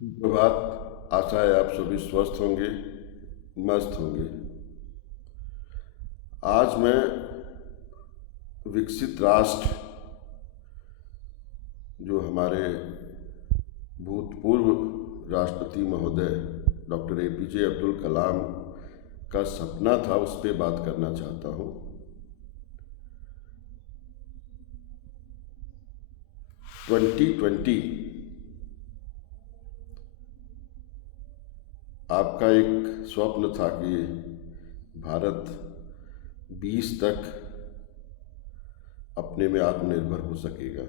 प्रभात। आशा है आप सभी स्वस्थ होंगे, मस्त होंगे। आज मैं विकसित राष्ट्र, जो हमारे भूतपूर्व राष्ट्रपति महोदय डॉक्टर APJ अब्दुल कलाम का सपना था, उस पर बात करना चाहता हूँ। 2020 आपका एक स्वप्न था कि भारत 20 तक अपने में आत्मनिर्भर हो सकेगा।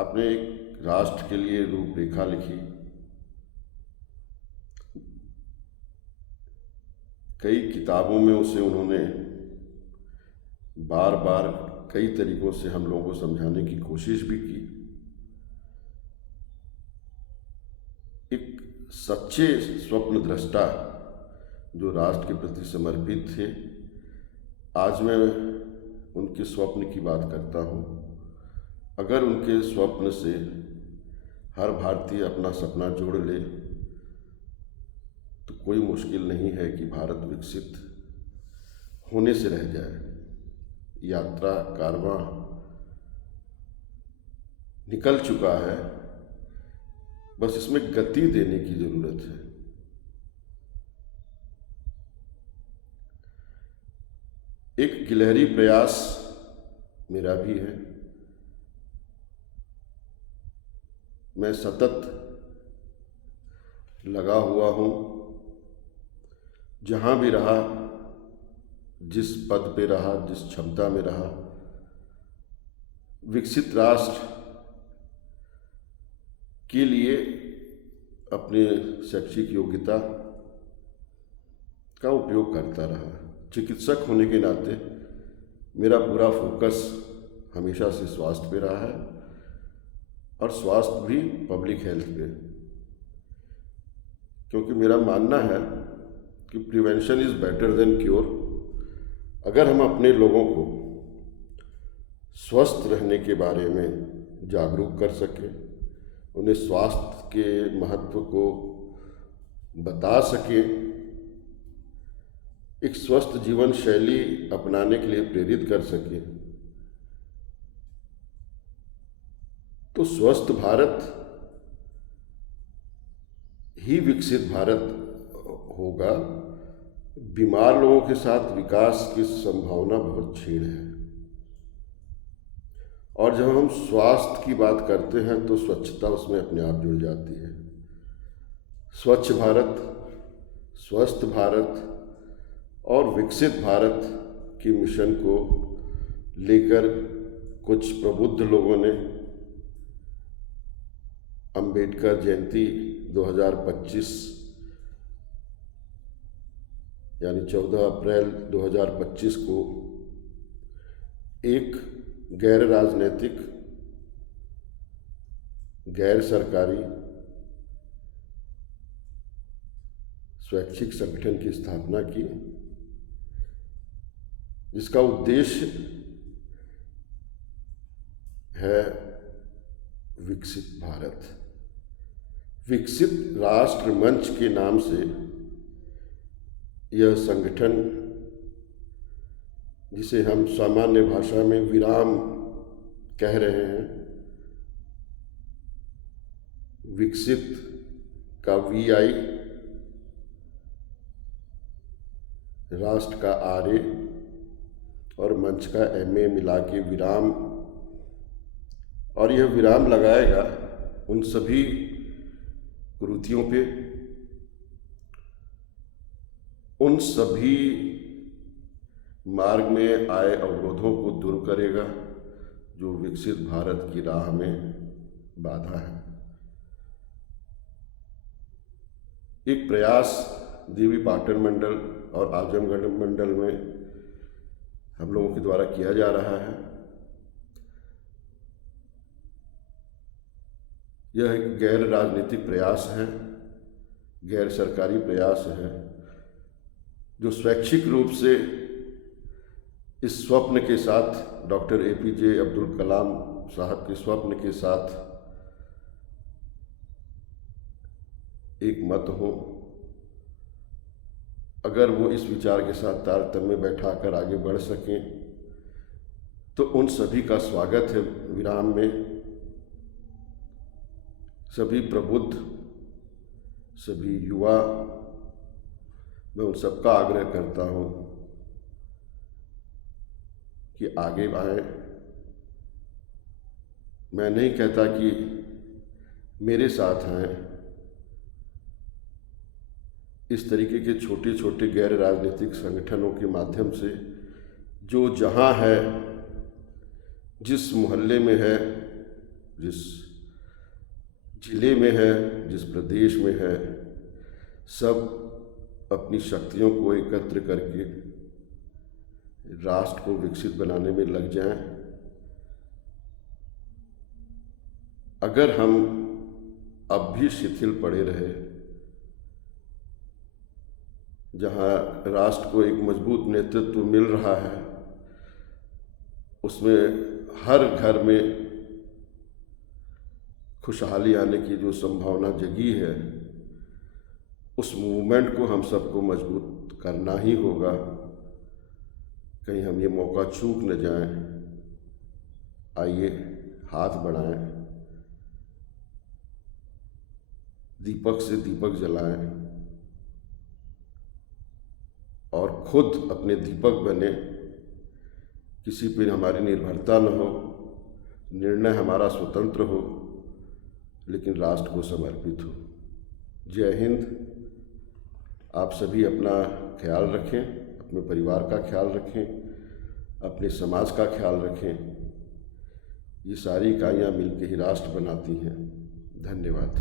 आपने एक राष्ट्र के लिए रूपरेखा लिखी, कई किताबों में उसे उन्होंने बार बार कई तरीकों से हम लोगों को समझाने की कोशिश भी की। एक सच्चे स्वप्न दृष्टा जो राष्ट्र के प्रति समर्पित थे, आज मैं उनके स्वप्न की बात करता हूँ। अगर उनके स्वप्न से हर भारतीय अपना सपना जोड़ ले तो कोई मुश्किल नहीं है कि भारत विकसित होने से रह जाए। यात्रा कारवां निकल चुका है, बस इसमें गति देने की जरूरत है। एक गिलहरी प्रयास मेरा भी है। मैं सतत लगा हुआ हूँ, जहाँ भी रहा, जिस पद पे रहा, जिस क्षमता में रहा, विकसित राष्ट्र के लिए अपने शैक्षिक योग्यता का उपयोग करता रहा। चिकित्सक होने के नाते मेरा पूरा फोकस हमेशा से स्वास्थ्य पे रहा है, और स्वास्थ्य भी पब्लिक हेल्थ पे, क्योंकि मेरा मानना है कि prevention is better than cure. अगर हम अपने लोगों को स्वस्थ रहने के बारे में जागरूक कर सकें, उन्हें स्वास्थ्य के महत्व को बता सकें, एक स्वस्थ जीवन शैली अपनाने के लिए प्रेरित कर सकें, तो स्वस्थ भारत ही विकसित भारत होगा। बीमार लोगों के साथ विकास की संभावना बहुत क्षीण है। और जब हम स्वास्थ्य की बात करते हैं तो स्वच्छता उसमें अपने आप जुड़ जाती है। स्वच्छ भारत, स्वस्थ भारत और विकसित भारत के मिशन को लेकर कुछ प्रबुद्ध लोगों ने अंबेडकर जयंती 2025 यानी 14 अप्रैल 2025 को एक गैर राजनीतिक, गैर सरकारी स्वैच्छिक संगठन की स्थापना की, जिसका उद्देश्य है विकसित भारत। विकसित राष्ट्र मंच के नाम से यह संगठन, जिसे हम सामान्य भाषा में विराम कह रहे हैं, विकसित का VI, राष्ट्र का RA और मंच का MA मिला के विराम, और यह विराम लगाएगा उन सभी कुरीतियों पे, उन सभी मार्ग में आए अवरोधों को दूर करेगा जो विकसित भारत की राह में बाधा है। एक प्रयास देवी पाटन मंडल और आजमगढ़ मंडल में हम लोगों के द्वारा किया जा रहा है। यह एक गैर राजनीतिक प्रयास है, गैर सरकारी प्रयास है, जो स्वैच्छिक रूप से इस स्वप्न के साथ, डॉक्टर APJ अब्दुल कलाम साहब के स्वप्न के साथ एक मत हो, अगर वो इस विचार के साथ तारतम्य बैठाकर आगे बढ़ सकें तो उन सभी का स्वागत है विराम में। सभी प्रबुद्ध, सभी युवा, मैं उन सबका आग्रह करता हूँ कि आगे आएं। मैं नहीं कहता कि मेरे साथ आएं, इस तरीके के छोटे छोटे गैर राजनीतिक संगठनों के माध्यम से जो जहाँ है, जिस मोहल्ले में है, जिस जिले में है, जिस प्रदेश में है, सब अपनी शक्तियों को एकत्र करके राष्ट्र को विकसित बनाने में लग जाएं। अगर हम अब भी शिथिल पड़े रहे, जहाँ राष्ट्र को एक मजबूत नेतृत्व मिल रहा है, उसमें हर घर में खुशहाली आने की जो संभावना जगी है, उस मूवमेंट को हम सबको मजबूत करना ही होगा। कहीं हम ये मौका चूक न जाएं। आइए हाथ बढ़ाएं, दीपक से दीपक जलाएं और खुद अपने दीपक बने। किसी पर हमारी निर्भरता न हो, निर्णय हमारा स्वतंत्र हो, लेकिन राष्ट्र को समर्पित हो। जय हिंद। आप सभी अपना ख्याल रखें, अपने परिवार का ख्याल रखें, अपने समाज का ख्याल रखें। ये सारी इकाइयाँ मिलकर ही राष्ट्र बनाती हैं। धन्यवाद।